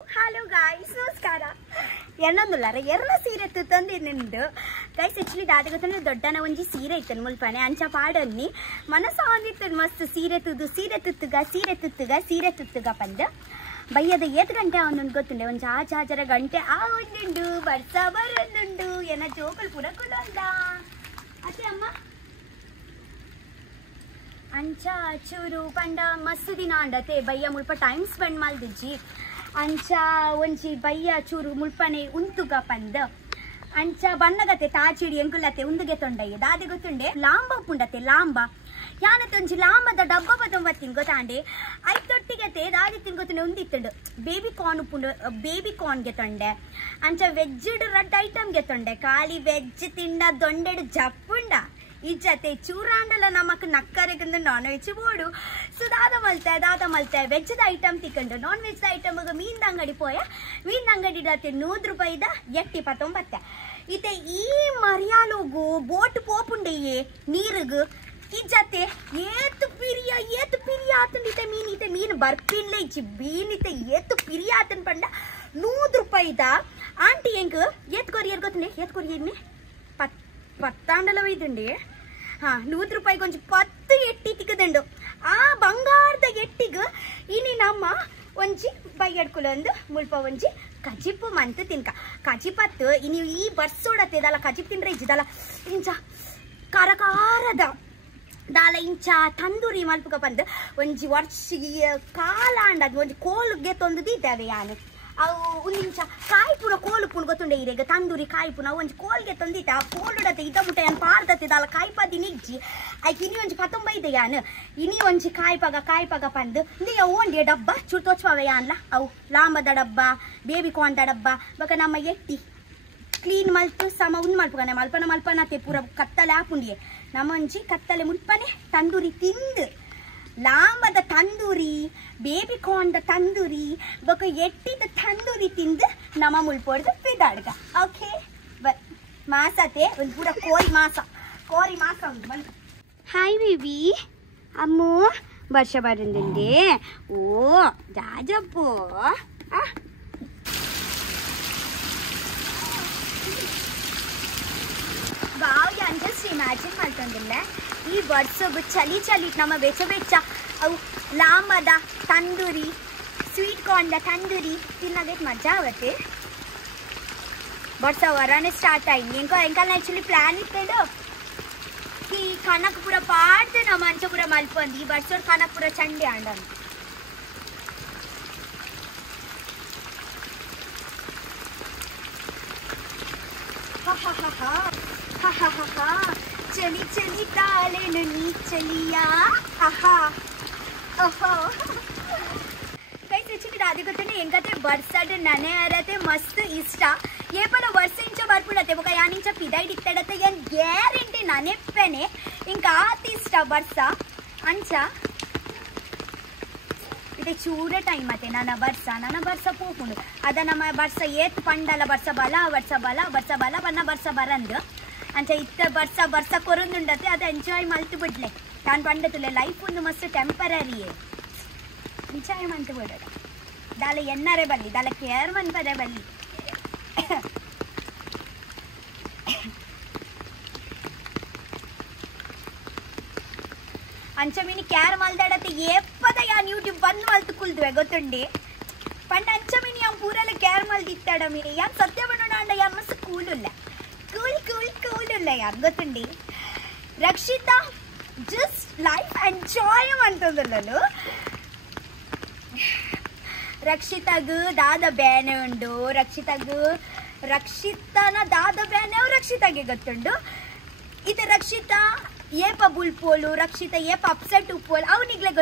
Hello guys, ನಮಸ್ಕಾರ. ಏನಂದುಲ್ಲಾರ ಎರಲ ಸೀರೆ ತಂದಿನಿಂದು guys actually ದಾದಗತನ ದೊಡ್ಡನ ಒಂಜಿ ಸೀರೆ ಇತ್ತನ್ ಮುಲ್ಪನೆ ಅಂಚ ಪಾಡನ್ನಿ ಮನಸ ಅಂದಿತ್ತು ಮಸ್ತ್ ಸೀರೆ ತುತ್ತುಗ ಪಂದ ಬಯ್ಯದ 7 ಗಂಟೆ ಅವನೊಂದು ಗೊತ್ತುಂಡೆ ಒಂದು ಚಾಚಾಜರ ಗಂಟೆ ಆ ಒಂದುಂಡು ಬರ್ಸ ಬರೊಂದುಂಡು ಏನ ಜೋಕಲ್ ಪುರ ಕುಲೊಂದ ಅತ್ತೆ ಅಮ್ಮ ಅಂಚ ಚೂರು ಪಂಡ ಮಸ್ತ್ ದಿನ ಅಂಡತೆ ಬಯ್ಯ ಮುಲ್ಪ ಟೈಮ್ ಸ್ಪೆಂಡ್ ಮಲ್ದಿಜ್ಜಿ ಅಂಚ ಒಂಜಿ ಬಯ್ಯ ಚೂರು ಮುಲ್ಪನೆ ಉಂತುಗ ಪಂದ ಅಂಚ ಬಣ್ಣಗತೆ ತಾಚಿಡಿ ಎಂಕುಲತೆ ಉಂದುಗೆ ತೊಂಡಯ್ಯ ದಾದೆ ಗೊತ್ತುಂಡೆ ಲಾಂಬ ಪುಂಡತೆ ಲಾಂಬ ಯಾನತೆ ಒಂಜಿ ಲಾಂಬದ ಡಬ್ಬ ಬತ್ತೊಂಬತ್ತಿನ ಗೊತ್ತಾಂಡೆ ಐತೊಟ್ಟಿಗತೆ ದಾದಿ ತಿನ್ಗೊತ್ತುಂಡೆ ಉಂದಿತ್ತುಂಡು ಬೇಬಿ ಕಾರ್ನ್ ಪುಂಡು ಬೇಬಿ ಕಾರ್ನ್ಗೆ ತೊಂಡೆ ಅಂಚ ವೆಜ್ ರಡ್ ಐಟಮ್ಗೆ ತೊಂಡೆ ಖಾಲಿ ವೆಜ್ ತಿಂಡ ದೊಂಡೆಡು ಜಪ್ಪುಂಡ ಇಜ್ಜತೆ ಚೂರಾಂಡಲ ನಮಕ್ ನಕ್ಕರೆಗಂದು ನಾನ್ ವೆಜ್ ಬೋಡು ಸೊ ದಾದ ಮಲ್ತೆ ವೆಜ್ ಐಟಮ್ ತಿಕ್ಕಂಡು ನಾನ್ ವೆಜ್ ಐಟಮ್ ಮೀನ್ ಅಂಗಡಿ ಪೋಯ ಮೀನ್ ಅಂಗಡಿ ಡತೆ 100 ರೂಪಾಯಿದ 8.29 ಇತ್ತೆ ಈ ಮರ್ಯಾಲೋಗು ಬೋಟ್ ಪೋಪುಂಡೆಯೇ ನೀರುಗು ಇಜ್ಜತೆ ಏತು ಪಿರಿಯ ಆತಂದಿತ್ತೆ ಮೀನ್ ಬರ್ಪಿಲ್ಲ ಇಜ್ಜಿ ಮೀನ್ ಇತ್ತೆ ಏತು ಪಿರಿಯ ಆತನ್ ಪಂಡ 100 ರೂಪಾಯಿದ ಆಂಟಿ ಹೆಂಗ್ ಏತ್ ಕೊರಿಯರ್ ಗೊತ್ತನೆ ಏತ್ ಕೊರಿಯರ್ನೆ ಪತ್ತಾಂಡಲ ಒಯ್ದುಂಡೆ 100 ರೂಪಾಯಿಗೆ ಒಂಜಿ 10 ಎಟ್ಟಿ ತಿಕ್ಕದಂಡು ಆ ಬಂಗಾರದ ಎಟ್ಟಿಗೆ ಇನಿ ನಮ್ಮ ಒಂಜಿ ಬೈಯಡ್ಕುಲೊಂದು ಮುಲ್ಪ ಒಂಜಿ ಕಜಿಪ್ಪು ಮಂತ್ ತಿನ್ಕ ಕಜಿಪತ್ತು ಇನಿ ಈ ಬರ್ಸೋಡತ್ತೆ ದಾಲ ಕಜಿಪ್ ತಿಂದ್ರೆ ಇಜ್ಜದಲ್ಲ ಇಂಚ ಕಾರದ ದಾಲ ಇಂಚ ತಂದೂರಿ ಮಲ್ಪಗ ಬಂದು ಒಂಜಿ ವರ್ಷ ಕಾಲ ಅಂಡದು ಒಂಜಿ ಕೋಲ್ಗೆ ತೊಂದಿದ್ದೇವೆ ಯಾನು ಅವು ಒಂದಿಂಚ ಕಾಯಿ ಪುನ ಕೋಲು ಪುಣ ಗೊತ್ತುಂಡೆ ಈಗ ತಂದೂರಿ ಕಾಯಿ ಪುನ ಒಂಜಿ ಕೋಲ್ಗೆ ತಂದಿತ್ತ ಆ ಕೋಲುಡತ್ತೆ ಇದ ಮುಟ್ಟೆ ಏನು ಪಾರ್ದತ್ತೆ ದಾಲ ಕಾಯಿ ಪದಿ ನಿಜ್ಜಿ ಆಯ್ಕೆ ಇನಿ ಒಂಜಿ 19 ಯಾನು ಇನಿ ಒಂಜಿ ಕಾಯಿ ಪಗ ಪಂದು ನೀ ಓಂಡಿ ಡಬ್ಬ ಚೂರು ತೋಚ್ಪಾವೆ ಯಾನ್ಲ ಅವು ಲಾಂಬದ ಡಬ್ಬ ಬೇಬಿ ಕಾರ್ನ್ ಡಬ್ಬ ಬಕ ನಮ್ಮ ಎಟ್ಟಿ ಕ್ಲೀನ್ ಮಲ್ತು ಸಮ ಉಂದು ಮಲ್ಪನೆ ಮಲ್ಪನತೆ ಪೂರ ಕತ್ತಲೆ ಹಾಪುಂಡಿಯೇ ನಮ್ಮ ಒಂಜಿ ಕತ್ತಲೆ ಮುಲ್ಪನೆ ತಂದೂರಿ ತಿಂದು ಲಾಂಬದ ತಂದೂರಿ ಬೇಬಿ ಕಾರ್ನ್ ತಂದೂರಿ ಬೊಕ ಎಟ್ಟಿದ ತಂದೂರಿ ತಿಂದು ನಮ್ಮ ಮುಲ್ಪೊಡ್ದು ಪಿದಾಡ್ಗ ಓಕೆ ಮಾಸತೆ ಒಂದು ಪೂರ ಕೋರಿ ಮಾಸ ಉಂಟು ಬಂದು ಹಾಯ್ ಬೇಬಿ ಅಮ್ಮು ವರ್ಷ ಬರಂದಿಂದೆ ಓ ಜಾಜಪ್ಪು ಬಾವ್ಗೆ ಅಂಜಸ್ಟ್ ಇಮ್ಯಾಜಿನ್ ಮಾಡ್ಕೊಂಡಿಲ್ಲ ಈ ವರ್ಷಗು ಚಳಿ ನಮ್ಮ ಬೆಚ್ಚ ಅವು ಲಾಂಬದ ತಂದೂರಿ ಸ್ವೀಟ್ ಕಾರ್ನ್ ತಂದೂರಿ ತಿನ್ನೋದಕ್ಕೆ ಮಜಾ ಆಗುತ್ತೆ ವರ್ಷ ವರನೇ ಸ್ಟಾರ್ಟ್ ಆಯ್ತು ಎಂಕಲ್ ಆ್ಯಕ್ಚುಲಿ ಪ್ಲ್ಯಾನ್ ಇತ್ತು ಈ ಕನಕ್ ಪೂರ ಪಾಡ್ದು ನಮ್ಮ ಮಂಚ ಪೂರ ಮಲ್ಪಂದು ಈ ವರ್ಷ ಕನಕ್ ಪೂರ ಚಂಡಿ ಆಂಡನ್ ಚಲಿ ತಾಳೆನು ನೀ ಚಲಿಯಾ ಕೈಸ್ ಹೆಚ್ಚಿಗೆ ದಾದಿ ಗೊತ್ತೇನೆ ಹೆಂಗತೆ ಬರ್ಸಡ್ ನನೆ ಅರತೆ ಮಸ್ತ್ ಇಷ್ಟ ಏಪನ ವರ್ಷ ಇಂಚ ಬರ್ಬಿಡತ್ತೆ ಬೊಕ ಯಾನಿಂಚ ಪಿದೈಡ್ ಇತ್ತಡತ್ತೆ ಏನ್ ಗ್ಯಾರಂಟಿ ನನೆಪ್ಪೆನೆ ಇಂಕ ಆತಿ ಇಷ್ಟ ಬರ್ಸ ಅಂಚ ಇದೆ ಚೂರ ಟೈಮ್ ಅತ್ತೆ ನನ್ನ ಬರ್ಸ ಪೋಪುಂಡು ಅದ ನಮ್ಮ ಬರ್ಸ ಏತ್ ಪಂಡಲ ಬರ್ಸ ಬಲ ಬನ್ನ ಬರ್ಸ ಬರಂದು ಅಂಚ ಇತ್ತ ಬರ್ಸ ಕೊರೊಂದುಂಡತ್ತೆ ಅದು ಎಂಜಾಯ್ ಮಲ್ತು ಬಿಡ್ಲೆ ನಾನು ಪಂಡತುಲೆ ಲೈಫ್ ಒಂದು ಮಸ್ತ್ ಟೆಂಪರರಿಯೇ ಎಂಜಾಯ್ ಮಂತು ಬಿಡೋದು ದಾಲ ಎನ್ನರೆ ಬಲ್ಲಿ ದಾಲ ಕೇರ್ ಮನ್ಪದೆ ಬಲ್ಲಿ ಅಂಚ ಮೀನಿ ಕ್ಯಾರ್ ಮಲ್ದಾಡತ್ತೆ ಏಪದ ಯಾನ್ ಯೂಟ್ಯೂಬ್ ಬಂದು ಮಲ್ತು ಕುಲ್ದುವೆ ಗೊತ್ತುಂಡಿ ಪಂಡ ಅಂಚ ಮೀನಿ ಯಾನ್ ಪೂರಲ್ಲ ಕ್ಯಾರ್ ಮಲ್ದಿತ್ತಾಡ ಮೀನಿ ಯಾನ್ ಸತ್ಯ ಬಣ್ಣೋಣ ಅಂಡ ಯಾನ್ ಮಸ್ತ್ ಕೂಲಿಲ್ಲ ಯಾನ್ ಗೊತ್ತುಂಡಿ ರಕ್ಷಿತಾ ಜಸ್ಟ್ ಲೈಫ್ ಎಂಜಾಯ್ ಅಂತಂದಲ್ಲೂ ರಕ್ಷಿತಾಗು ದಾದ ಬ್ಯಾನೆ ಉಂಡು ರಕ್ಷಿತನ ದಾದ ಬ್ಯಾನೆ ರಕ್ಷಿತಾಗೆ ಗೊತ್ತುಂಡು ಇದು ರಕ್ಷಿತಾ ಏಪ ಬುಲ್ಪೋಲು ರಕ್ಷಿತಾ ಏಪ ಅಪ್ಸೆಟ್ ಉಪ್ಪೋಲು ಅವನಿಗ್ಲೆ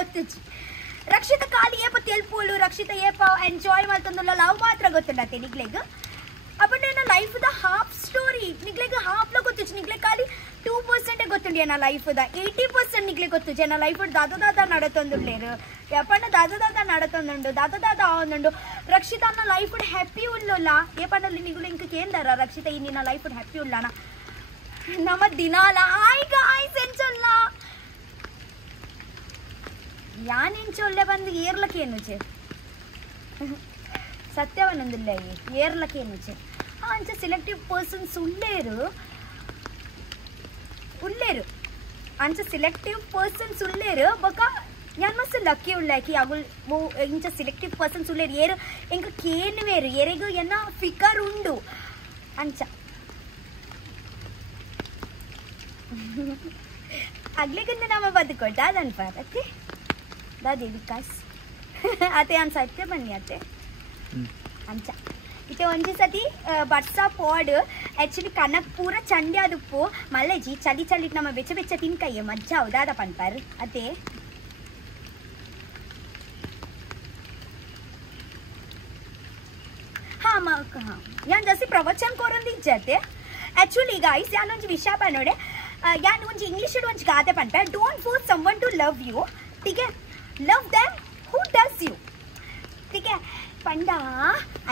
ಗೊತ್ತುಜ್ಜಿ ರಕ್ಷಿತ ಖಾಲಿ ಏಪ ತೆಲ್ಪೋಲು ರಕ್ಷಿತಾ ಏಪ ಎಂಜಾಯ್ ಮಾಡ್ತಂದಲ್ಲ ಲವ್ ಮಾತ್ರ ಗೊತ್ತುಂಡತ್ತೆ ನಿಗ್ಲೆಗ್ ಅಪ್ಪಣ್ಣ ಲೈಫ್ದ ಹಾಫ್ ಸ್ಟೋರಿ ನಿಗ್ಲೆಗ್ ಹಾಫ್ಲ ಗೊತ್ತಿಚ್ಚು ನಿಗ್ಲೆ ಖಾಲಿ 2% ಗೊತ್ತುಂಡಿ ನನ್ನ ಲೈಫ್ದ 80% ನಿಗ್ಲೆ ಗೊತ್ತಿಚ್ಚು ನನ್ನ ಲೈಫ್ ದಾದ ನಡತೊಂದುಳ್ಳೇರು ಯಪ್ಪಣ್ಣ ದಾದ ನಡತೊಂದುಂಡು ದಾದ ಆವೊಂದುಂಡು ರಕ್ಷಿತನ ಲೈಫ್ ಹ್ಯಾಪಿ ಉಳ್ಳಲ್ಲ ಏಪಣ್ಣಲ್ಲಿ ನಿಗುಲು ಇಂಕ ಕೇಂದ್ರ ರಕ್ಷಿತ ಈ ನಿನ್ನ ಲೈಫ್ ಹ್ಯಾಪಿ ಉಳ್ಳಣ ನಮ್ಮ ದಿನಾಲ ಗಾಯ್ಸ್ ಎಂಚೊಲ್ಲ ಯಾನ್ ಎಂಚೊಲ್ಲೆ ಬಂದು ಏರ್ಲಕ್ಕೇನು ಸತ್ಯವನ್ನೊಂದಿಲ್ಲ ಏರ್ಲಕ್ಕೆ ಮುಂಚೆ ಅಂಚ ಸಿಲೆಕ್ಟಿವ್ ಪರ್ಸನ್ಸ್ ಉಳ್ಳೇರು ಅಂಚ ಸಿಲೆಕ್ಟಿವ್ ಪರ್ಸನ್ಸ್ ಉಳ್ಳೇರು ಬೊಕ ഞാൻ മസ്ത് ലക്കി ഉള്ളാക്കി അകുൽ ഇഞ്ച സിലക്റ്റീവ് പേഴ്സൺസ് ഉള്ളേര് ഏറ് എനിക്ക് കേന് വേര് എരേഗു എന്ന ഫിക്കർ ഉണ്ടു ಅಂಚ ಆಗ್ಲಿಕ್ಕಿಂತ ನಮ್ಮ ಬದುಕೊಟ್ಟ ಅದನ್ಪಾರ ಅತ್ತೆ ದಾದಿ ವಿಕಾಸ್ ಅತ್ತೆ ಅನ್ ಸತ್ಯ ಬನ್ನಿ ಅತ್ತೆ ಅಂಚ ಇತ್ತೆ ಒಂಜಿ ಸತಿ ಬರ್ಸ ಪೋಡ್ ಆಕ್ಚುಲಿ ಕನಕ್ ಪೂರ ಚಂಡಿ ಅದುಪ್ಪು ಮಲ್ಲೆಜಿ ಚಳಿ ಚಳಿ ನಮ್ಮ ಬೆಚ್ಚ ಬೆಚ್ಚ ತಿನ್ಕಯ್ಯ ಮಜ್ಜಾ ಹೌದಾದ ಪನ್ಪಾರ್ ಅತ್ತೆ ഞാൻ ജസ്റ്റ് പ്രവചനം കൊറൊന്നിച്ചത്തെ ആക്ച്വലി ഗൈസ് ഞാൻ ಒಂದು ವಿಷಯ ಪನ್ನೋಡೆ ഞാൻ ಒಂದು ಇಂಗ್ಲಿಷ್ ಒಂದು ಗಾದೆ ಪನ್ಪೆ don't force someone to love you ठीक है love them who does you ठीक है ಪಂಡ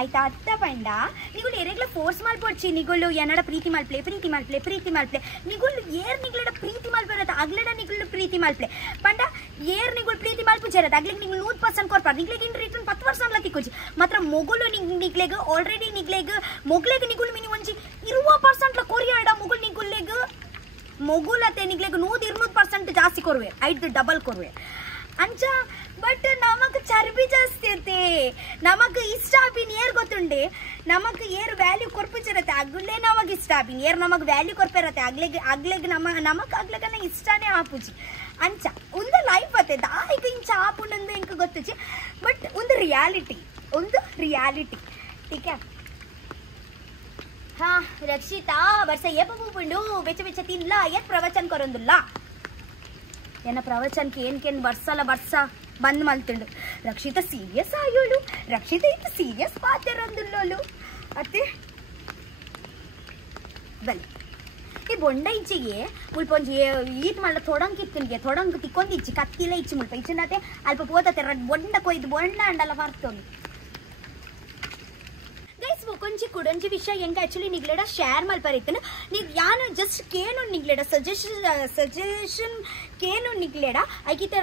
ಆಯ್ತಾ ಅತ್ತ ಪಂಡ ನಿಗುಲು ಎರೆಗ್ಲ ಫೋರ್ಸ್ ಮಲ್ಪೊಡ್ಚಿ ನಿಗುಲು ಏನಡ ಪ್ರೀತಿ ಮಲ್ಪ್ಲೆ ನಿಗುಲು ಏರ್ ನಿಗ್ಲಡ ಪ್ರೀತಿ ಮಲ್ಪರತ್ತ ಅಗ್ಲಡ ನಿಗುಲು ಪ್ರೀತಿ ಮಲ್ಪ್ಲೆ ಪಂಡ ಏರ್ ನಿಗುಲು ಪ್ರೀತಿ ಮಲ್ಪುಜರತ್ತ ಅಗ್ಲಿಗೆ ನಿಗುಲು 100% ಕೊರ್ಪಾರ ನಿಗ್ಲಿಗೆ ಇನ್ ರಿಟರ್ನ್ 10 ವರ್ಷ ಅಲ್ಲ ತಿಕ್ಕೋಜಿ ಮಾತ್ರ ಮೊಗುಲು ನಿಗ್ಲೆಗ ಆಲ್ರೆಡಿ ನಿಗ್ಲೆಗ ಮೊಗ್ಲೆಗ ನಿಗುಲು ಮಿನಿ ಒಂಜಿ 20% ಲ ಕೊರಿಯಾಡ ಮೊಗುಲು ನಿಗುಲೆಗ ಮೊಗುಲತೆ ನಿಗ್ಲೆಗ 100% ಜಾಸ್ತಿ ಕೊರುವೆ 5 ಡಬಲ್ ಕೊರುವೆ ಅಂಚ ಬಟ್ ನಮಗೆ ಚರ್ಬಿ ಜಾಸ್ತಿ ಐತೆ ನಮಗೆ ಇಷ್ಟ ಆಪಿನ್ ಏರ್ ಗೊತ್ತುಂಡೆ ನಮಗೆ ಏರ್ ವ್ಯಾಲ್ಯೂ ಕೊರ್ಪಿಸಿರತ್ತೆ ಅಗ್ಲೇ ನಮಗೆ ಇಷ್ಟ ಆಪಿನ್ ಏರ್ ನಮಗೆ ವ್ಯಾಲ್ಯೂ ಕೊರ್ಪಿರತ್ತೆ ಆಗ್ಲೆಗ್ ನಮಗೆ ಆಗ್ಲೆಗನ ಇಷ್ಟನೇ ಆಪುಜಿ ಅಂಚ ಒಂದು ಲೈಫ್ ಅತ್ತೆ ದಾಯಿಕ ಇಂಚ ಆಪುಂಡು ಎಂಕ ಗೊತ್ತುಜಿ ಬಟ್ ಒಂದು ರಿಯಾಲಿಟಿ ठीक है हाँ रक्षिता वर्ष ये पप्पू बेच बेच तीन ये प्रवचन करोंदुल्ला ಏನ ಪ್ರವಚನಕ್ಕೆ ಏನ್ಕೇನು ಬರ್ಸ ಬಂದ್ ಮಲ್ತಿಂಡು ರಕ್ಷಿತ ಸೀರಿಯಸ್ ಆಯೋಳು ರಕ್ಷಿತ ಇದು ಸೀರಿಯಸ್ ಪಾತೆರಂದುಲ್ಲೋಳು ಅತ್ತೆ ಬಲ್ ಈ ಬೊಂಡ ಇಚ್ಚಿಗೆ ಮುಲ್ಪ ಒಂಜಿ ಈದ್ ಮಲ್ಲ ತೊಡಂಗ್ ತಿಕ್ಕೊಂದಿಚ್ಚಿ ಕತ್ತಿಲ ಇಚ್ಚಿ ಮುಲ್ಪ ಇಚ್ಚಿನತೆ ಅಲ್ಪ ಪೋತತೆ ಬೊಂಡ ಕೊಯ್ದು ಬೊಂಡ ಅಂಡಲ್ಲ ಬರ್ತೋನು ಗೈಸ್ ಒಂಜಿ ಕುಡೊಂಜಿ ವಿಷಯ ಹೆಂಗ ಆಕ್ಚುಲಿ ನಿಗ್ಲೆಡ ಶೇರ್ ಮಲ್ಪರಿತ್ತನ ನೀಗ್ ಯಾನು ಜಸ್ಟ್ ಕೇನು ನಿಗ್ಲೆಡ ಸಜೆಷನ್ ಕೇನು ನಿಗ್ಲೆಡ ಐಕಿತೆ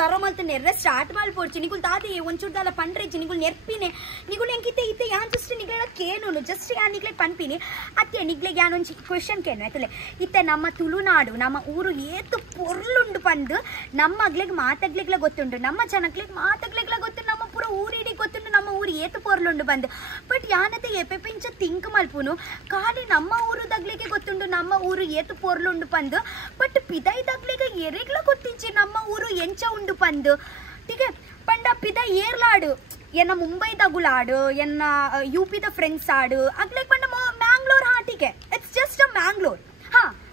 ದರ ಮಲ್ತ ನೆರ್ರೆ ಸ್ಟಾರ್ಟ್ ಮಲ್ಪೊಡ್ಚಿ ನಿಗುಲ್ ದಾದಿ ಒಂಚೂರ್ದಲ್ಲ ಪಂಡ್ರೆಜಿ ನಿಗುಲ್ ನೆರ್ಪಿನೆ ನಿಗುಲ್ ಎಂಕಿತೆ ಇತ್ತೆ ಯಾನ್ ಜಸ್ಟ್ ನಿಗ್ಲೆಡ ಕೇನು ಜಸ್ಟ್ ಯಾನ್ ನಿಗ್ಲೆ ಪನ್ಪಿನಿ ಅತ್ತೆ ನಿಗ್ಲೆ ಯಾನ್ ಒಂಜಿ ಕ್ವೆಶ್ಚನ್ ಕೇನು ಆಯ್ತಲೆ ಇತ್ತೆ ನಮ್ಮ ತುಳುನಾಡು ನಮ್ಮ ಊರು ಏತು ಪೊರ್ಲುಂಡು ಪಂದು ನಮ್ಮ ಅಗ್ಲೆಗ್ ಮಾತಗ್ಲೆಗ್ಲ ಗೊತ್ತುಂಡು ನಮ್ಮ ಜನಕ್ಲೆಗ್ ಮಾತಗ್ಲೆಗ್ಲ ಗೊತ್ತುಂಡು ನಮ್ಮ ಪೂರ ಊರಿಡಿ ಗೊತ್ತುಂಡು ನಮ್ಮ ಊರು ಏತು ಪೊರ್ಲುಂಡು ಪಂದು ಬಟ್ ಯಾನತೆ ಎಪೆಪಿಂಚ ತಿಂಕ್ ಮಲ್ಪುನು ಖಾಲಿ ನಮ್ಮ ಊರುದಗ್ಲಿಗೆ ಗೊತ್ತುಂಡು ನಮ್ಮ ಊರು ಏತು ಪೊರ್ಲುಂಡು ಪಂದು ಬಟ್ ಪಿದೈದಗ್ಲಿಗೆ ಎರೆಗ್ಲ ಗೊತ್ತಿಂಚಿ ನಮ್ಮ ಊರು ಎಂಚ ಉಂಡು ಪಂದು ಟೀಕೆ ಪಂಡ ಪಿದ ಏರ್ಲಾಡು ಎನ್ನ ಮುಂಬೈದಗುಲಾಡು ಎನ್ನ ಯುಪಿದ ಫ್ರೆಂಡ್ಸ್ ಆಡು ಅಗ್ಲಿಗೆ ಪಂಡ ಮ್ಯಾಂಗ್ಳೂರ್ ಹಾಟಿಗೆ it's just a Mangalore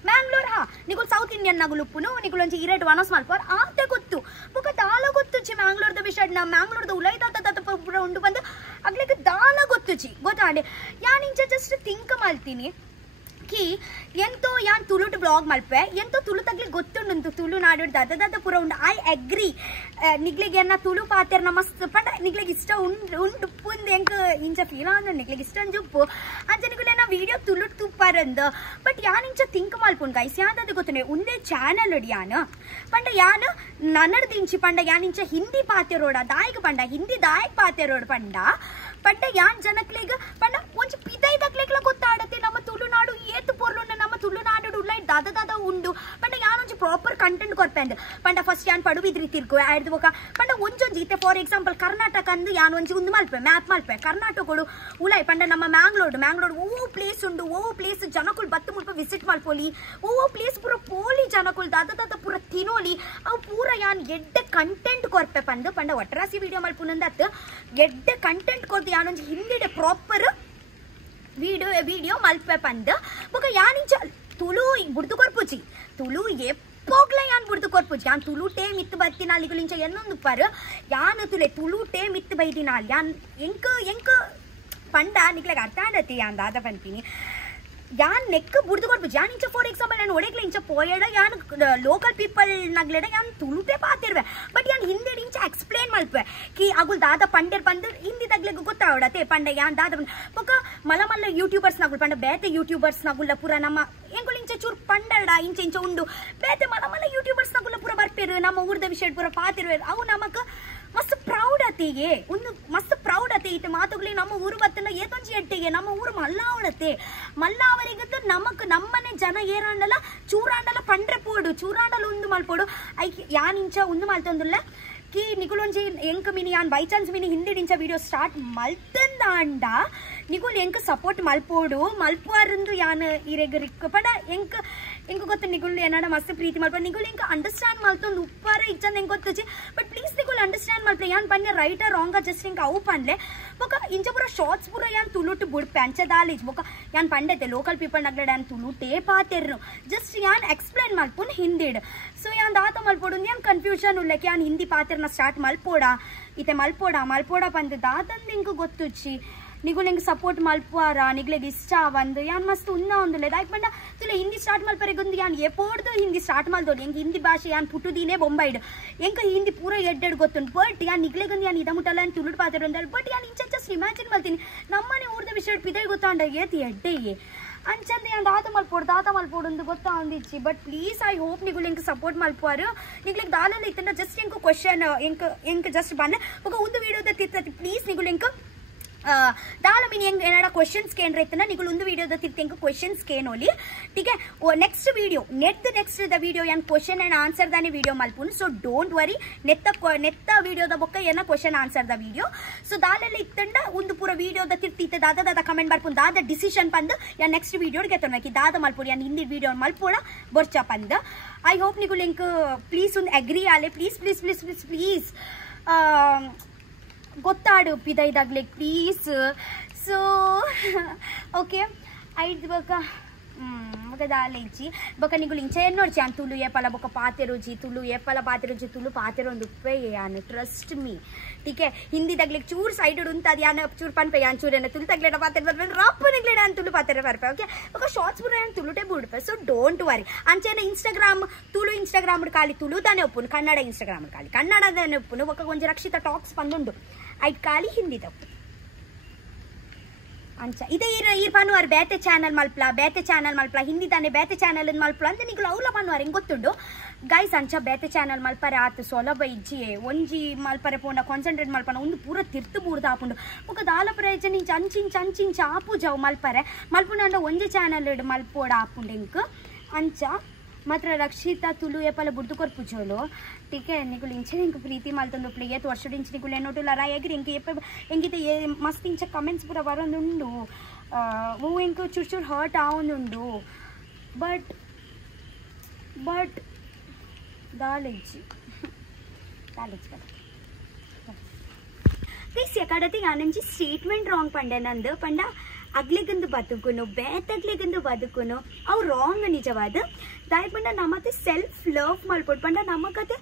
Mangalore ನಿಗುಲ್ ಸೌತ್ ಇಂಡಿಯನ್ ನಗುಲುಪ್ಪುನು ನಿಗುಲ್ ಒಂಜಿ ಇರೇಟ್ ವನಸ್ ಮಲ್ಪರ್ ಆತೆ ಗೊತ್ತು ಬೊಕ ದಾಲ ಗೊತ್ತುಚಿ ಮ್ಯಾಂಗ್ಳೂರ್ದ ವಿಷಯ ನಾ ಮ್ಯಾಂಗ್ಳೂರ್ದ ಉಲೈದ ಪೂರ ಉಂಡು ಬಂದು ಅಗ್ಲಿಗೆ ದಾಲ ಗೊತ್ತುಚಿ ಗೊತ್ತಾಂಡೆ ಯಾನ್ ಇಂಚ ಜಸ್ಟ್ ಥಿಂಕ್ ಮಲ್ತೀನಿ ಕಿ ಎಂತೋ ಯಾನ್ ತುಳುಟ್ ಬ್ಲಾಗ್ ಮಲ್ಪೆ ಎಂತೋ ತುಳು ತಗ್ಲಿ ಗೊತ್ತುಂಡು ತುಳುನಾಡು ದಾದ ಪೂರ ಉಂಡು ಐ ಅಗ್ರಿ ನಿಗ್ಲಿಗೆ ಎನ್ನ ತುಳು ಪಾತೆರ್ನ ಮಸ್ತ್ ಪಂಡ ನಿಗ್ಲಿಗೆ ಇಷ್ಟ ಉಂಡು ಪುಂದು ಎಂಕ್ ಇಂಚ ಫೀಲ್ ಆಂದು ನಿಗ್ಲಿಗೆ ಇಷ್ಟ ಅಂಜುಪ್ಪು ಅಂಚ ನಿಗುಲೆ ನಾ ವಿಡಿಯೋ ತುಳುಟ್ ತುಪ್ಪಾರಂದು ಬಟ್ ಯಾನ್ ಇಂಚ ಥಿಂಕ್ ಮಲ್ಪುನ್ ಗೈಸ್ ಯಾಂದದು ಗೊತ್ತುಂಡೆ ಒಂದೇ ಚಾನಲ್ ಅಡಿ ಯಾನ್ ಪಂಡ ಯಾನ್ ನನ್ನಡ್ದಿಂಚಿ ಪಂಡ ಯಾನ್ ಇಂಚ ಹಿಂದಿ ಪಾತೆರೋಡ ದಾಯಕ ಪಂಡ ಹಿಂದಿ ದಾಯಕ ಪಾತೆರೋಡ ಪಂಡ ಯಾನ್ ಜನಕ್ಲೆಗ್ ಪಂಡ ಒಂಜಿ ಪಿದೈದಕ್ಲೆಗ್ಲ ಗೊತ್ತಾಡತ್ತೆ ನಮ್ಮ ತುಳುನಾಡು ಏತು ಪೊರ್ಲುಂಡು ನಮ್ಮ ತುಳುನಾಡು ಉಳ್ಳಾಯ್ ದಾದ ಉಂಡು ಪಂಡ ಯಾನೊಂಜಿ ಪ್ರಾಪರ್ ಕಂಟೆಂಟ್ ಕೊರ್ಪೆಂದು ಪಂಡ ಫಸ್ಟ್ ಯಾನ್ ಪಡುಬಿದ್ರಿ ತಿರ್ಕು ಆಯ್ದು ಬೊಕ ಪಂಡ ಒಂಜೊಂಜಿ ಇತ್ತೆ ಫಾರ್ ಎಕ್ಸಾಂಪಲ್ ಕರ್ನಾಟಕ ಅಂದು ಯಾನ್ ಒಂಜಿ ಉಂದು ಮಲ್ಪೆ ಮ್ಯಾಪ್ ಮಲ್ಪೆ ಕರ್ನಾಟಕಡು ಉಳಾಯ್ ಪಂಡ ನಮ್ಮ ಮ್ಯಾಂಗ್ಳೂರ್ ಓ ಪ್ಲೇಸ್ ಉಂಡು ಓ ಪ್ಲೇಸ್ ಜನಕುಲ್ ಬತ್ತು ಮುಲ್ಪ ವಿಸಿಟ್ ಮಲ್ಪೋಲಿ ಓ ಪ್ಲೇಸ್ ಪೂರ ಪೋಲಿ ಜನಕುಲ್ ದಾದ ಪೂರ ತಿನ್ನೋಲಿ ಅವು ಪೂರ ಯಾನ್ ಎಡ್ಡೆ ಕಂಟೆಂಟ್ ಕೊರ್ಪೆ ಪಂಡ ಒಟ್ರಾಸಿ ವಿಡಿಯೋ ಮಲ್ಪುನಂದತ್ ಎಡ್ಡೆ ಕಂಟೆಂಟ್ ಕೊರ್ದು ಯಾನೊಂಜಿ ಹಿಂದಿಡೆ ಪ್ರಾಪರ್ ವಿಡಿಯೋ ಮಲ್ಪೆ ಪಂದ್ ಬೊಕ ಯಾನಿಂಚ ತುಳು ಬುಡ್ದು ಕೊರ್ಪುಜಿ ತುಳು ಎಪ್ಪೋಗ್ಲ ಯಾನ್ ಬುಡ್ದು ಕೊರ್ಪುಜಿ ಯಾನ್ ತುಳು ಟೇ ಮಿತ್ ಬತ್ತಿನಾಲ್ ಇಗುಲಿಂಚ ಎನ್ನೊಂದು ಪರ್ ಯಾನ್ ತುಳು ಟೇ ಮಿತ್ ಬೈದಿನಾಲ್ ಯಾನ್ ಎಂಕ್ ಪಂಡ ನಿಕ್ಲೆಗ್ ಅರ್ಥ ಆಡತಿ ಯಾನ್ ದಾದ ಪನ್ಪಿನಿ ಯಾನ್ ನೆಕ್ ಬುಡ್ದು ಕೊರ್ಪುಜಿ ಯಾನ್ ಇಂಚ ಫಾರ್ ಎಕ್ಸಾಂಪಲ್ ನಾನು ಒಡೆಗ್ಲ ಇಂಚ ಪೋಯಡ ಯಾನ್ ಲೋಕಲ್ ಪೀಪಲ್ ನಗ್ಲೆಡ ಯಾನ್ ತುಳುಟೆ ಪಾತಿರ್ವೆ ಬಟ್ ಯಾನ್ ಹಿಂದಿ ಇಂಚ ಎಕ್ಸ್ಪ್ಲೇನ್ ಮಲ್ಪೆ ಕಿ ಅಗುಲ್ ದಾದ ಪಂಡೆರ್ ಬಂದು ಹಿಂದಿ ತಗ್ಲೆಗ್ ಗೊತ್ತಾವಡತೆ ಪಂಡ ಯಾನ್ ದಾದ ಬೊಕ ಮಲ್ಲ ಯೂಟ್ಯೂಬರ್ಸ್ ನಗುಲ್ ಪಂಡ ಬೇತೆ ಯೂಟ್ಯೂಬರ್ಸ್ ನಗುಲ್ಲ ಪೂರ ನಮ್ಮ ಎಂಗುಲ್ ಇಂಚ ಚೂರ್ ಪಂಡಡ ಇಂಚ ಉಂಡು ಬೇತೆ ಮಲ್ಲ ಯೂಟ್ಯೂಬರ್ಸ್ ನಗುಲ್ಲ ಪೂರ ಬರ್ಪೇರು ನಮ್ಮ ಊರ್ದ ವಿಷಯ ಪೂರ ಪಾತಿರ್ವೆ ಅವು ನಮಕ್ ಮಸ್ತ್ ಪ್ರೌಡ್ ಅತಿಗೆ ಒಂದು ಮಸ್ತ್ ಪ್ರೌಡ್ ಅತಿ ಇತ್ತೆ ಮಾತುಗಳು ನಮ್ಮ ಊರು ಬತ್ತನ ಏತೊಂಜಿ ಎಟ್ಟಿಗೆ ನಮ್ಮ ಊರು ಮಲ್ಲಾವಡತೆ ಮಲ್ಲಾವರಿಗದ್ದು ನಮ್ಮನೆ ಜನ ಏರಾಂಡಲ ಚೂರಾಂಡಲ ಪಂಡ್ರೆ ಪೋಡು ಚೂರಾಂಡಲ ಒಂದು ಮಲ್ಪೋಡು ಐಕ್ ಯಾನ್ ಇಂಚ ಒಂದು ಮಲ್ತೊಂದುಲ್ಲ ಕಿ ನಿಗುಲೊಂಜಿ ಎಂಕ್ ಮಿನಿ ಯಾನ್ ಬೈ ಚಾನ್ಸ್ ಮಿನಿ ಹಿಂದಿಡಿಂಚ ವಿಡಿಯೋ ಸ್ಟಾರ್ಟ್ ಮಲ್ತಂದಾಂಡ ನಿಗುಲ್ ಎಂಕ್ ಸಪೋರ್ಟ್ ಮಲ್ಪೋಡು ಮಲ್ಪುವಾರಂದು ಯಾನ್ ಇರೆಗ್ ರಿಕ್ ಪಂಡ ಎಂಕ್ ಗೊತ್ತು ನಿಗುಲ್ ಏನಾಡ ಮಸ್ತ್ ಪ್ರೀತಿ ಮಲ್ಪೋಡು ನಿಗುಲ್ ಎಂಕ್ ಅಂಡರ್ಸ್ಟ್ಯಾಂಡ್ ಮಲ್ತೊಂದು ಉಪ್ಪಾರ ಇಚ್ಚಂದ ಎಂಕ್ ಗೊತ್ತುಜಿ ಬಟ್ ಪ್ಲೀಸ್ ನಿಗುಲ್ ಅಂಡರ್ಸ್ಟ್ಯಾಂಡ್ ಮಲ್ಪೆ ಯಾನ್ ಪನ್ಯ ರೈಟಾ ರಾಂಗಾ ಜಸ್ಟ್ ಎಂಕ್ ಅವು ಪನ್ಲೆ ಬೊಕ ಇಂಚ ಪೂರ ಶಾರ್ಟ್ಸ್ ಪೂರ ಯಾನ್ ತುಳುಟ್ ಬುಡ್ಪೆ ಅಂಚ ದಾಲಿಜ್ ಬೊಕ ಯಾನ್ ಪಂಡೆತೆ ಲೋಕಲ್ ಪೀಪಲ್ ನಗ್ಲಡ ಯಾನ್ ತುಳುಟೇ ಪಾತೆರ್ನು ಜಸ್ಟ್ ಯಾನ್ ಎಕ್ಸ್ಪ್ಲೇನ್ ಮಲ್ಪುನ್ ಹಿಂದಿಡ್ ಸೊ ಯಾನ್ ದಾತ ಮಲ್ಪೋಡು ಯಾನ್ ಕನ್ಫ್ಯೂಷನ್ ಉಳ್ಳಕ್ಕೆ ಯಾನ್ ಹಿಂದಿ ಪಾತೆರ್ನ ಸ್ಟಾರ್ಟ್ ಮಲ್ಪೋಡ ಇತೆ ಮಲ್ಪೋಡ ಪಂದ್ ದಾತಂದು ಎಂಕ್ ಗೊತ್ತುಚ್ಚಿ ನಿಗುಲೆಂಗ್ ಸಪೋರ್ಟ್ ಮಲ್ಪುವಾರ ನಿಗ್ಲೆಗ್ ಇಷ್ಟ ಬಂದು ಯಾನ್ ಮಸ್ತ್ ಉನ್ನ ಒಂದುಲೆ ದಾಯ್ಕ್ ಪಂಡ ತುಲೆ ಹಿಂದಿ ಸ್ಟಾರ್ಟ್ ಮಲ್ಪರೆಗೊಂದು ಯಾನ್ ಎಪೋಡ್ದು ಹಿಂದಿ ಸ್ಟಾರ್ಟ್ ಮಲ್ದೋಡು ಎಂಗ್ ಹಿಂದಿ ಭಾಷೆ ಯಾನ್ ಪುಟುದೀನೇ ಬೊಂಬೈಡ್ ಎಂಕ್ ಹಿಂದಿ ಪೂರ ಎಡ್ಡೆಡ್ ಗೊತ್ತುಂಟು ಬಟ್ ಯಾನ್ ನಿಗ್ಲೆಗೊಂದು ಯಾನ್ ಇದ ಮುಟ್ಟಲ್ಲ ಅಂತ ತುಳುಡ್ ಪಾತ್ರ ಬಟ್ ಯಾನ್ ಇಂಚ ಜಸ್ಟ್ ಇಮ್ಯಾಜಿನ್ ಮಲ್ತೀನಿ ನಮ್ಮನೆ ಊರ್ದ ವಿಷಯ ಪಿದೆ ಗೊತ್ತಾಂಡ ಏತಿ ಎಡ್ಡೆಗೆ ಅಂಚಂದ ಯಾನ್ ದಾತ ಮಲ್ಪೋಡು ಒಂದು ಗೊತ್ತಾ ಒಂದಿಚ್ಚಿ ಬಟ್ ಪ್ಲೀಸ್ ಐ ಹೋಪ್ ನಿಗುಲ್ ಎಂಕ್ ಸಪೋರ್ಟ್ ಮಲ್ಪುವಾರು ನಿಗ್ಲೆಗ್ ದಾಲೆಲ್ಲ ಇತ್ತಂಡ ಜಸ್ಟ್ ಎಂಕ್ ಕ್ವಶನ್ ಎಂಕ್ ಜಸ್ಟ್ ಬನ್ನೆ ಒಂದು ವಿಡಿಯೋದ ತಿರ್ತತಿ ಪ್ಲೀಸ್ ನಿಗುಲ್ ಎಂಕ್ दाल मीन एना क्वेश्चन्स केंद्र इतना निगुल उंदु वीडियो द तिर्तेंक क्वेश्चन्स केनोली ठीक है नेक्स्ट वीडियो नेक्स्ट द वीडियो यान क्वेश्चन एंड आंसर दानी वीडियो मल्पुन सो डोंट वरी नेत्त वीडियो द बोक्क एना क्वेश्चन आंसर द वीडियो सो दालेल्ल इत्तंड उंदु पूरा वीडियो द तिर्तीते दादा कमेंट बर्पुन दादा डिसिಷನ್ पंद यान नेक्स्ट वीडियो गे तोनकी दादा मल्पुन यान हिंदी वीडियो मल्पोड बोर्चा पंद आई होप निगुल लिंक प्लीज उन एग्री आले प्लीज ಗೊತ್ತಾಡು ಪಿದೈದಾಗ್ಲೆ ಪ್ಲೀಸ್ ಸೊ ಓಕೆ ಐದು ಬೊಕ ಮತ್ತೆ ದಾಲೇಜಿ ಬೊಕ ನಿಗುಲು ಇಂಚ ನೋಡ್ಚಿ ಯಾನ್ ತುಳು ಏಪಲ ಬೊಕ ಪಾತೆರುಜಿ ತುಳು ಏಪಲ ಪಾತೆರುಜಿ ತುಳು ಪಾತೆರೊಂದು ಉಪ್ಪೆ ಯಾನ್ ಟ್ರಸ್ಟ್ ಮೀ ठीक है हिंदी तगले चूर साइड उंतद यान चूर पनपे यान चूर एना तुलु तगलेड पाते बरपे रप निगलेड यान तुलु पाते बरपे ओके ఒక షార్ట్స్ పుర యాన్ ತುಳುಟೆ ಬುಡ್ಪೆ ಸೊ ಡೋಂಟ್ ವರಿ ಅಂಚೆನ ಇನ್‌ಸ್ಟಾಗ್ರಾಮ್ ತುಳು ಇನ್‌ಸ್ಟಾಗ್ರಾಮ್ ಕಾಲಿ ತುಳು ತಾನೆ ಒಪ್ಪುನು ಕನ್ನಡ ಇನ್‌ಸ್ಟಾಗ್ರಾಮ್ ಕಾಲಿ ಕನ್ನಡದನೆ ಒಪ್ಪುನು ఒక కొంచెం ರಕ್ಷಿತ ಟಾಕ್ಸ್ ಪಂದುಂಡು ಐಟ್ ಕಾಲಿ ಹಿಂದಿ ತಪ್ಪು ಅಂಚ ಇದೇ ಈ ಪನ್ನುವಾರ ಬೇತೆ ಚಾನೆಲ್ ಮಲ್ಪಲ ಹಿಂದಿ ತಾನೆ ಬೇತೆ ಚಾನೆಲ್ ಮಲ್ಪಲ ಅಂತ ನಿಗಳು ಅವಲ ಪನ್ನುವಾರ ಹೆಂಗೆ ಗೊತ್ತುಂಡು ಗೈಸ್ ಅಂಚ ಬೇತೆ ಚಾನೆಲ್ ಮಲ್ಪರೆ ಆತು ಸೊಲಭ ಇಜ್ಜಿ ಒಂಜಿ ಮಲ್ಪರೆ ಪೋಂಡ ಕಾನ್ಸಂಟ್ರೇಟ್ ಮಲ್ಪನ ಒಂದು ಪೂರ ತಿರ್ತು ಬೂರ್ದು ಆಪುಂಡು ಮುಖ ದಾಲ ಪ್ರಯೋಜನ ಇಂಚ ಅಂಚಿಂಚ ಆಪು ಜಾವು ಮಲ್ಪರೆ ಮಲ್ಪುಂಡ ಒಂಜಿ ಚಾನೆಲ್ ಮಲ್ಪೋಡ ಆಪುಂಡು ಇಂಕ್ ಅಂಚ ಮಾತ್ರ ರಕ್ಷಿತಾ ತುಳು ಏಪಲ ಬುಡ್ದು ಕೊರ್ಪುಜೋಲು ठीक है निकुल इंचे इंक प्रीति मल्तंदु प्ले येत वर्ष इंच निकुल एनोटु लरा एग्री इंक एप ಎಂಗಿತೆ ಮಸ್ತ್ ಇಂಚ ಕಮೆಂಟ್ಸ್ ಪೂರ ಬರೋದುಂಡು वो इंक ಚೂರ್ ಹರ್ಟ್ ಆವೊಂದುಂಡು ಬಟ್ ದಾಲೆಜ್ಜಿ ಪ್ಲೀಸ್ ಯಾಕಡತಿ ಯಾನಂಜಿ ಸ್ಟೇಟ್ಮೆಂಟ್ ರಾಂಗ್ ಪಂಡೆ ನಂದು ಪಂಡ ಅಗ್ಲಿಗಂದು ಬದುಕುನು ಬೇತಗ್ಲಿಗಂದು ಬದುಕುನು ಅವು ರಾಂಗ್ ನಿಜವಾದ ದಾಯ್ ಪಂಡ ನಮ್ಮತ್ತೆ ಸೆಲ್ಫ್ ಲವ್ ಮಲ್ಪೊಡು ಪಂಡ ನಮಗತ್ತೆ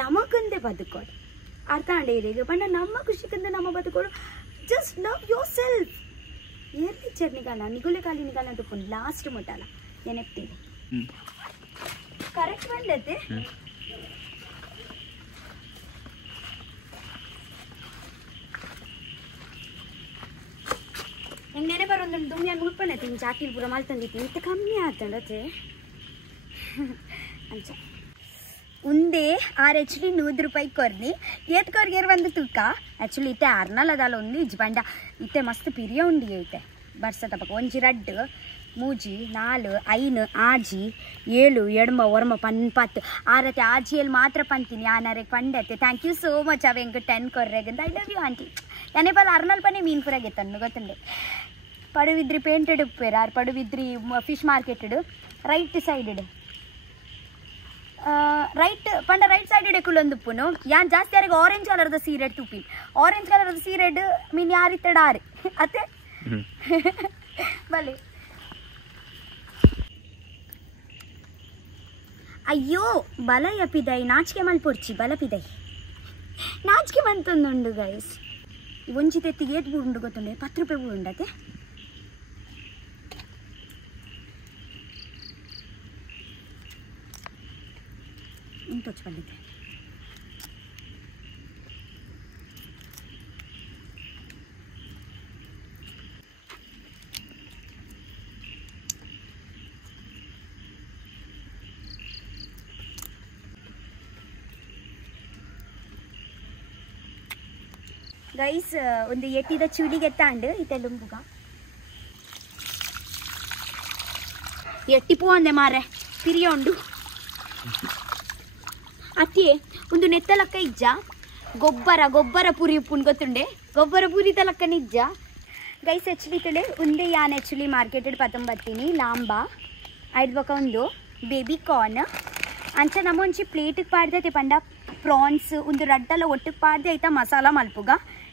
ನಮಗಂದೆ ಬದುಕೋಡು ಅರ್ಥ ಆಂಡೇರಿಗೆ ಪಂಡ ನಮ್ಮ ಖುಷಿಗಂದೆ ನಮ್ಮ ಬದುಕೋಡು ಜಸ್ಟ್ ಲವ್ ಯೋರ್ ಸೆಲ್ಫ್ ಏರ್ಲಿ ಚರ್ನಿಗಾಲ ನಿಗುಲೆ ಕಾಲಿ ನಿಗಾಲ ಅಂತ ಪುನ್ ಲಾಸ್ಟ್ ಮುಟ್ಟಾಲ ನೆನಪ್ತೀನಿ ಕರೆಕ್ಟ್ ಬಂದತ್ತೆ ಹೆಂಗೇನೆ ಬರೋದು ದುಮ್ಯಾ ಉಳ್ಪನೆ ತಿಂಗ್ ಜಾಕಿಲ್ ಪೂರ ಮಲ್ತಂದಿತ್ತು ಇಂತ ಕಮ್ಮಿ ಆತಂಡತೆ ಅಂಚ ಉಂದೇ ಆ್ಯಕ್ಚುಲಿ 100 ರೂಪಾಯಿ ಕೊರ್ನಿ ಏತ್ಕೊರ್ಗೇರ್ ಒಂದು ತೂಕ ಆ್ಯಕ್ಚುಲಿ ಇತ್ತೆ ಅರ್ನಲದಾಲ ಒಂದು ಇಜ್ಬಂಡ ಇತ್ತೆ ಮಸ್ತ್ ಪಿರಿಯ ಉಂಡಿ ಐತೆ ಬರ್ಸದ ಪಕ್ಕ ಒಂಜಿ ರಡ್ಡು ಮೂಜಿ 4 5 ಆಜಿ 7 ಎಡ್ಮ ಒರ್ಮ ಪನ್ಪತ್ತು ಆರತೆ ಆಜಿಯಲ್ಲಿ ಮಾತ್ರ ಪಂತೀನಿ ಯಾನರೆ ಪಂಡತೆ ಥ್ಯಾಂಕ್ ಯು ಸೋ ಮಚ್ ಅವ ಹೆಂಗೆ 10 ಕೊರ್ರೆಗಂತ ಐ ಲವ್ ಯು ಆಂಟಿ ಯಾನೇ ಬಲ್ಲ ಅರ್ನಲ್ ಪನೆ ಮೀನು ಪುರಾಗೆ ತನ್ನು ಗೊತ್ತಂಡೆ ಪಡುವಿದ್ರಿ ಪೇಂಟೆಡ್ ಉಪ್ಪೇರಾರ್ ಪಡುವಿದ್ರಿ ಫಿಶ್ ಮಾರ್ಕೆಟೆಡ್ ರೈಟ್ ಸೈಡೆಡ್ ರೈಟ್ ಪಂಡ ರೈಟ್ ಸೈಡೆಡ್ ಕುಲ್ಲೊಂದು ಉಪ್ಪುನು ಯಾನ್ ಜಾಸ್ತಿ ಯಾರಿಗೆ ಆರೆಂಜ್ ಕಲರ್ದ ಸೀರೆಡ್ ತುಪ್ಪಿ ಆರೆಂಜ್ ಕಲರ್ದ ಸೀರೆಡ್ ಮೀನು ಯಾರಿತ್ತಡ ಆರಿ ಅತ್ತೆ ಬಲೆ ಅಯ್ಯೋ ಬಲ ಯಪಿದೈ ನಾಚಿಕೆ ಮಲ್ಪೊಡ್ಚಿ ಬಲ ಪಿದೈ ನಾಚಿಕೆ ಮಂತೊಂದುಂಡು ಗೈಸ್ ಒಂಜಿ ತೆತ್ತಿಗೆ ಏಟ್ ಬೂಡು ಗೊತ್ತುಂಡೆ 10 ರೂಪಾಯಿ ಬೂಡು ಉಂಡತೆ ಇಂತೊಚ್ಚು ಬಂದಿದ್ದೆ ಗೈಸ್ ಒಂದು ಎಟ್ಟಿದ ಚುಲಿಗೆ ತಾಂಡು ಇತೆಲ್ಲುಂಬುಗ ಎಟ್ಟಿಪೋ ಅಂದೆ ಮಾರೆ ಪಿರಿಯೋಂಡು ಅತಿ ಒಂದು ನೆತ್ತಲಕ್ಕ ಇಜ್ಜ ಗೊಬ್ಬರ ಪುರಿ ಉಪ್ಪುನ್ ಗೊತ್ತುಂಡೆ ಗೊಬ್ಬರ ಪುರಿ ತಲಕ್ಕ ನಿಜ್ಜ ಗೈಸ್ ಹೆಚ್ಲಿತಡೆ ಒಂದೇ ಯಾನ್ ಆ್ಯಕ್ಚುಲಿ ಮಾರ್ಕೆಟೆಡ್ ಪತ್ತೊಂಬತ್ತೀನಿ ಲಾಂಬ ಐದು ಬೊಕ ಒಂದು ಬೇಬಿ ಕಾರ್ನ್ ಅಂಚ ನಮ್ಮ ಒಂಚಿ ಪ್ಲೇಟಿಗೆ ಪಾಡ್ದೈತೆ ಪಂಡ ಪ್ರಾನ್ಸ್ ಒಂದು ರಡ್ಡಲ್ಲ ಒಟ್ಟಿಗೆ ಪಾಡ್ದೆ ಆಯ್ತಾ ಮಸಾಲ ಮಲ್ಪುಗ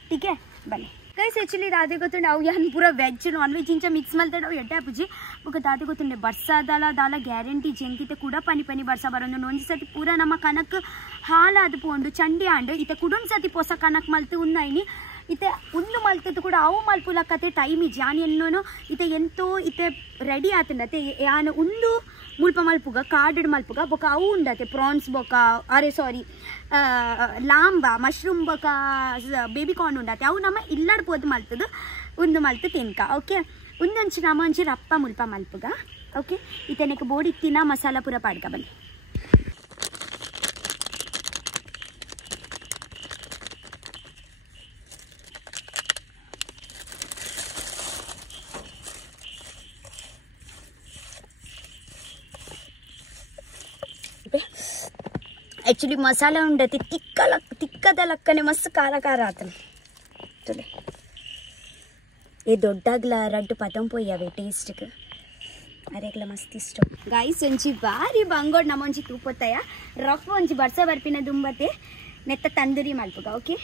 ಟೀಕೆ ಬನ್ನಿ ಗೈಸ್ ಆ್ಯಕ್ಚುಲಿ ದಾದೆ ಗೊತ್ತುಂಡೆ ಅವು ಯಾನ್ ಪೂರ ವೆಜ್ ನಾನ್ ವೆಜ್ ಇಂಚ ಮಿಕ್ಸ್ ಮಲ್ತಾಡ ಅವು ಎಡ್ಡೆ ಪುಜಿ ಬೊಕ ದಾದೆ ಗೊತ್ತುಂಡೆ ಬರ್ಸಾದಾಲ ಗ್ಯಾರಂಟಿ ಜಂಕಿತೆ ಕೂಡ ಪನಿ ಬರ್ಸ ಬರೋದು ಒಂಜಿ ಸತಿ ಪೂರ ನಮ್ಮ ಕನಕ್ ಹಾಲಾದ ಪೋಂಡು ಚಂಡಿ ಆಂಡು ಇತ್ತೆ ಕುಡೊಂದು ಸತಿ ಪೊಸ ಕನಕ್ ಮಲ್ತು ಉನ್ನಾಯಿನಿ ಇತ್ತೆ ಒಂದು ಮಲ್ತದ್ದು ಕೂಡ ಅವು ಮಲ್ಪುಲಕ್ಕತೆ ಟೈಮ್ ಇಜ್ಜಿ ಯಾನ್ ಎನ್ನೋನು ಇತ್ತೆ ಎಂತೋ ಇತ್ತೆ ರೆಡಿ ಆತಂಡತೆ ಯಾನ್ ಒಂದು ಮುಲ್ಪ ಮಲ್ಪುಗ ಕಾರ್ಡ್ ಮಲ್ಪುಗ ಬೊಕ ಅವು ಉಂಡತೆ ಪ್ರಾನ್ಸ್ ಬೊಕ ಲಾಂಬ ಮಶ್ರೂಮ್ ಬೊಕ ಬೇಬಿ ಕಾರ್ನ್ ಉಂಡತೆ ಅವು ನಮ್ಮ ಇಲ್ಲಡ್ಬೋದು ಮಲ್ತದು ಒಂದು ಮಲ್ತು ತಿನ್ಕ ಓಕೆ ಒಂದೊಂಚಿ ನಮ್ಮ ಒಂಚಿ ರಪ್ಪ ಮುಲ್ಪ ಮಲ್ಪುಗ ಓಕೆ ಇತ್ತೆನಕ್ಕೆ ಬೋಡಿ ತಿನ್ನ ಮಸಾಲ ಪೂರ ಪಾಡ್ಕ ಬನ್ನಿ ಆ್ಯಕ್ಚುಲಿ ಮಸಾಲ ಉಂಡತಿ ತಿಕ್ಕದ ಲಕ್ಕನೆ ಮಸ್ತ್ ಖಾರ ಆತನ ತುಲೆ ಏ ದೊಡ್ಡಾಗ್ಲ ರಡ್ಡು ಪತಂಪೊಯ್ಯವೆ ಟೇಸ್ಟ್ಗೆ ಅರೆಗ್ಲ ಮಸ್ತ್ ಇಷ್ಟ ಗಾಯ್ಸ್ ಒಂಚಿ ಬಾರಿ ಬಂಗೋಡ್ ನಮ್ಮ ಒಂಚಿ ತೂಪೊತ್ತಾಯ ರಫ್ ಒಂಚಿ ಬರ್ಸ ಬರ್ಪಿನ ದುಂಬತ್ತೆ ನೆತ್ತ ತಂದೂರಿ ಮಲ್ಪುಗ ಓಕೆ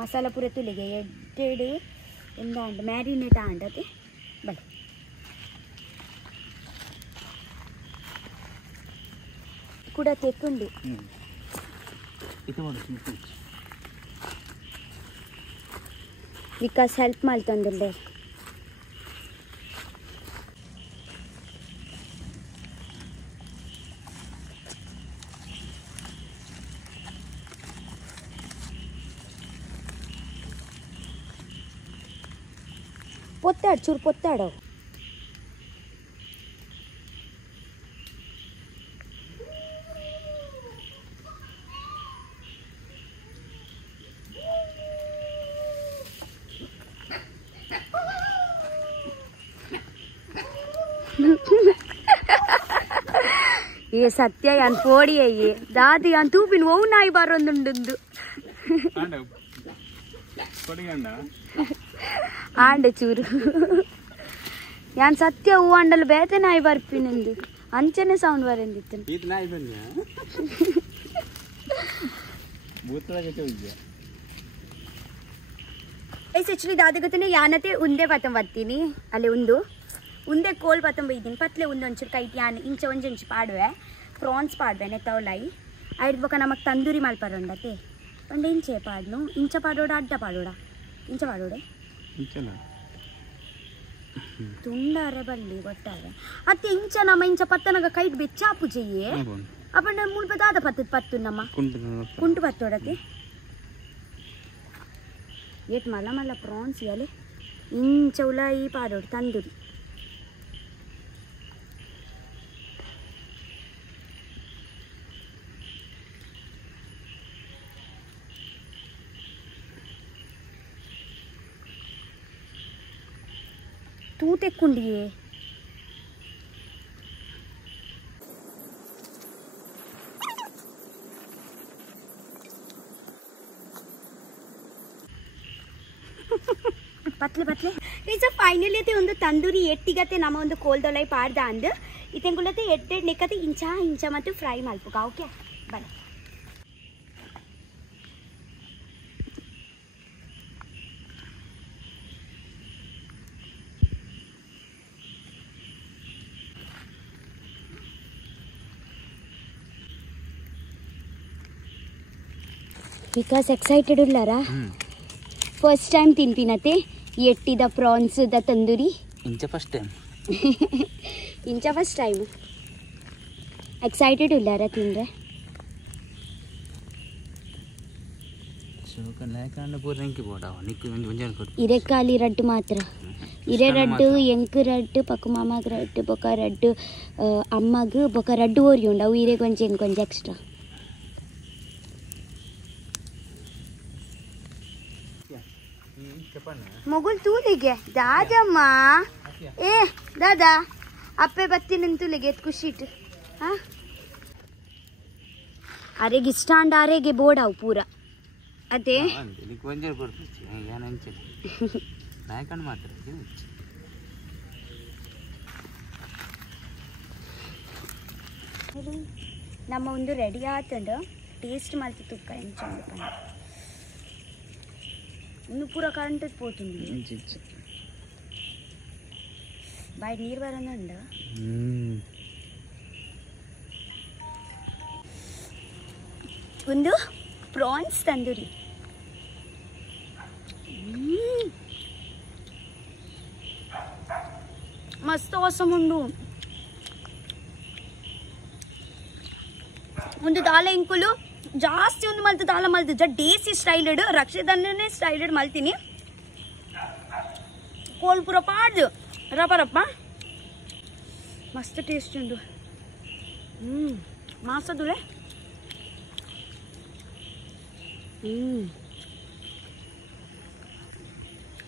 ಮಸಾಲ ಪೂರ ತುಲಿಗೆ ಎಡ್ಡೆಡು ಎಂದ ಅಂಡ ಮ್ಯಾರಿನೇಟ್ ಆಂಡತೆ ಬನ್ನಿ ಕೂಡ ತೆಕ್ಕೊಂಡು ವಿಕಾಸ್ ಹೆಲ್ಪ್ ಮಾಡ್ತಂದಿಲ್ಲ ಪೊತ್ತಾಡು ಚೂರು ಪೊತ್ತಾಡೋ ये सत्य यान पोड़ी है ये दादी यान तू पिन वो नाई बारोंदुंडुंदु आंडे चूरू यान सत्य वो अंडल बेते नाई बारपिनिंदु अंचने साउंड बारेंदित्तन इत नाई बन्या बूतला के चोइया ऐसे एक्चुअली दादी गोतने यानते उंदे पतम वत्तीनी अल्ले उंदे कोल पतम बईदीनि पतले उंदोंचूर कೈಟ್ यान इंच ಒಂಜಿ ಪಾಡುವೆ ಪ್ರಾನ್ಸ್ ಪಾಡುವೆ ನೆತ್ತವಲೈ ಐಡ್ ಬೊಕ ನಮಕ್ ತಂದೂರಿ ಮಲ್ಪರೊಂಡತೆ ಪಂಡೆ ಇಂಚೆ ಪಾಡ್ನು ಇಂಚ ಪಾಡೋಡ ಅಡ್ಡ ಪಾಡೋಡ ಇಂಚ ಪಾಡೋಡೆ ಇಂಚಲ ತುಂಡಾರೆ ಬಲ್ಲಿ ಗೊತ್ತಾರೆ ಅತ್ತೆ ಇಂಚ ನಮ್ಮ ಇಂಚ ಪತ್ತನಗ ಕೈಟ್ ಬೆಚ್ಚಾಪು ಜೆಯೆ ಅಪಂಡ ಮೂಲ್ ಪದಾದ ಪತ್ತು ನಮ್ಮ ಕುಂಟು ಪತ್ತೋಡತೆ ಏಟ್ ಮಲ್ಲ ಪ್ರಾನ್ಸ್ ಯಲೆ ಇಂಚ ಉಲೈ ಪಾಡೋಡ ತಂದೂರಿ तू तेक्कुंडिये पतले इज फाइनली ते ಒಂದು ತಂದೂರಿ ಎಟ್ಟಿಗತೆ ನಮ್ಮ ಒಂದು ಕೋಲ್ದೊಲೈ ಪಾಡ್ದ ಅಂದ ಇತೆಂಗುಲತೆ ಎಡ್ಡೆ ನೆಕತೆ ಇಂಚ ಮತ್ತು ಫ್ರೈ ಮಲ್ಪುಗ ಓಕೆ ಬನ್ನಿ विकास एक्साइटेड उल्लारा फर्स्ट टाइम तिंपिनते एट्टी द प्रॉन्स द तंदूरी इंचा फर्स्ट टाइम एक्साइटेड उल्लारा तिंद्रे इरे काली रड्ड मात्र इरे रड्डु ಎಂಕ್ ರಡ್ಡು ಪಕ್ಕು ಮಾಮಾಗ ರಡ್ಡು ಬೊಕ ರಡ್ಡು ಅಮ್ಮಗ ಬೊಕ ರಡ್ಡು ಓರಿ ಉಂಡು ಅವು ಇರೆ ಕೊಂಚ ಎಕ್ಸ್ಟ್ರಾ ಮೊಗುಲ್ ತೂಲಿಗೆ ದಾದಮ್ಮ ಏ ದಾದಾ ಅಪ್ಪೆ ಬತ್ತೀನಿ ತೂಲಿಗೆ ಎತ್ ಖುಷಿ ಇಟ್ಟು ಹಾ ಅರೆಗೆ ಇಷ್ಟ ಅಂಡ ಅರೆಗೆ ಬೋಡಾವು ಪೂರ ಅದೇ ನಮ್ಮ ಒಂದು ರೆಡಿ ಆತಂಡು ಟೇಸ್ಟ್ ಮಾಡ್ತಿ ತುಕ್ಕ ಎಂಚ ಇನ್ನು ಪೂರ ಕರೆಂಟ್ పోతుంది బయట నీరు వరందండ ಒಂದು ಪ್ರಾನ್ಸ್ ತಂದೂರಿ ಮಸ್ತ್ awesome ಉಂಡು ಒಂದು ದಾಲ ಇಂಕುಲು ಜಾಸ್ತಿ ಒಂದು ಮಲ್ತು ದಾಲ ಮಲ್ತು ಡೇಸಿ ಸ್ಟೈಲ್ಡ್ ರಕ್ಷದನ್ನೇ ಸ್ಟೈಲ್ಡ್ ಮಲ್ತೀನಿ ಕೋಲ್ ಪೂರ ಪಾಡ್ದು ರಪ್ಪ ರಪ್ಪ ಮಸ್ತ್ ಟೇಸ್ಟ್ ಉಂಡು ಮಾಸದುಲೆ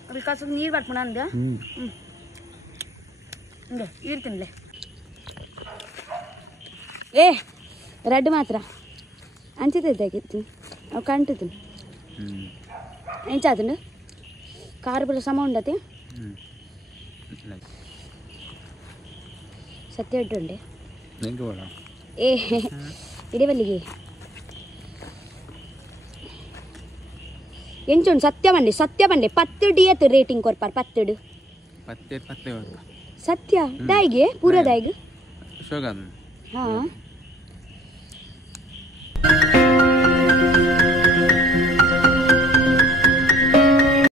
ಅದಕ್ಕೆ ಸ್ವಲ್ಪ ನೀರು ಬರ್ಪಣ ಅಂದ ಹಿಂಗೆ ಇರ್ತೀನಿಲೆ ಏ ರೆಡ್ ಮಾತ್ರ ಅಂಚಿದ್ದಾಗಿತ್ತು ಅವು ಕಂಟಿತ್ತು ಎಂಚಾತಂಡು ಕಾರು ಪೂರ ಸಮ ಉಂಡತಿ ಸತ್ಯ ಇಟ್ಟುಂಡೆ ಏ ಇಡೀವಲ್ಲಿಗೆ ಎಂಚುಂಡು ಸತ್ಯ ಬಂಡೆ 10 ಡಿಯತ್ ರೇಟಿಂಗ್ ಕೊರ್ಪಾರ 10 ಸತ್ಯ ದಾಯಿಗೆ ಪೂರ ದಾಯಿಗೆ ಹಾ